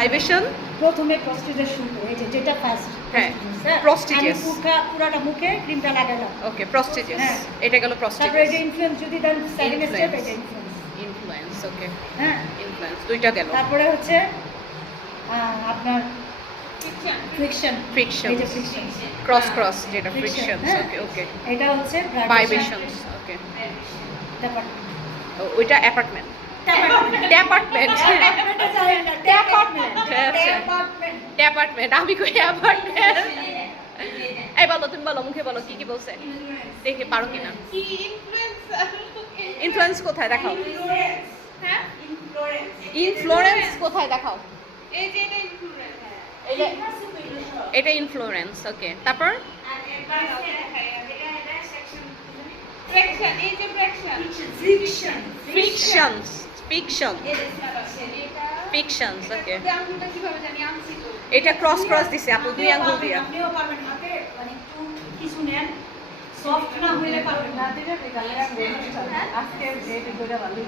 Vibration প্রথমে প্রস্টিজের শুরু করে এই যে যেটা ফার্স্ট হ্যাঁ প্রস্টিজিয়াস পুরাটা মুখে ক্রিমটা লাগালাম ওকে প্রস্টিজিয়াস হ্যাঁ। এটা গেল তারপরে প্রস্টিজিয়াস এটা ইনফ্লুয়েন্স যদি দেন সেকেন্ড স্টেপ এটা ইনফ্লুয়েন্স ওকে হ্যাঁ ইনফ্লুয়েন্স দুইটা গেল তারপরে হচ্ছে আপনার ফ্রিকশন ফ্রিকশন এই যে ফ্রিকশন ক্রস যেটা ফ্রিকশন ওকে ওকে এটা হচ্ছে ভাইব্রেশনস ওকে তারপর ওইটা অ্যাপার্টমেন্ট অ্যাপার্টমেন্ট অ্যাপার্টমেন্ট আমি কই অ্যাপার্টমেন্ট এই বলো তুমি বলো মুখে বলো কি কি বলছে দেখে পারো কিনা ইনফ্লুয়েন্স কোথায় দেখাও ইনফ্লুয়েন্স কোথায় দেখাও এটা ইনফ্লুয়েন্স ওকে তারপর ফ্রিকশনস ফ্রিকশনস ওকে এটা ক্রস দিছে আপু দুই আঙ্গুল দিয়া আপনিও পারবেন হাতে মানে একটু কিছু নেন সফট না হইলে পারবেন না দিলে আজকে যে ভিডিওটা ভালো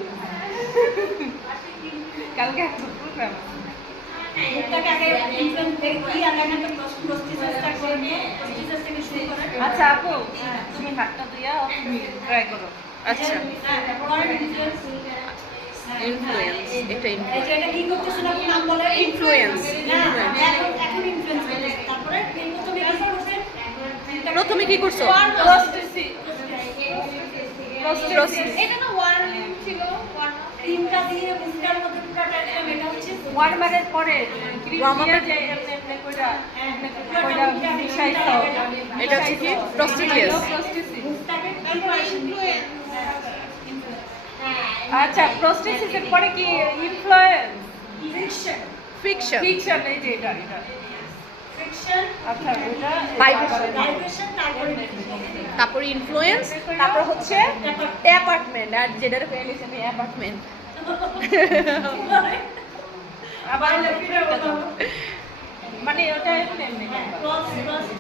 কালকে একটা প্রোগ্রাম মুখটাকে আগে ইনফ্লুয়েন্স দেখি আগে একটা প্রস্টিজেস স্টার্ট করে নিয়ে প্রস্টিজেস থেকে শুরু করেন আচ্ছা আপু তুমি হাতটা দিয়া তুমি ট্রাই করো আচ্ছা তারপরে ইনফ্লুয়েন্স ইনফ্লুয়েন্স এটা এই যে এটা কি করতেছেন আপনি নাম বলে ইনফ্লুয়েন্স এখন ইনফ্লুয়েন্স করতেছেন তারপরে প্রথমে কি করছেন প্রথমে কি করছো এটা না ওয়ার ছিল ক্রিমটা দিয়ে মুখটার মধ্যে পুরো টাইম এটা হচ্ছে ওয়ান মারের পরে ক্রিম Warm up দিয়া এর- যে এমনি কইরা কইরা মিশাইছো এটা হচ্ছে কি প্রস্টিজিয়াস মুখটাকে ইনফ্লুয়েন্স আচ্ছা প্রস্টেসিসের পরে কি ইনফ্লুয়েন্স ফ্রিকশন ফ্রিকশন ফ্রিকশন এই যে এটা ফ্রিকশন আচ্ছা ওটা Vibration. ভাইব্রেশন তারপরে তারপর ইনফ্লুয়েন্স তারপর হচ্ছে অ্যাপার্টমেন্ট আর যেটার পেয়ে গেছে আমি অ্যাপার্টমেন্ট আবার মানে ওটা এমনি ক্রস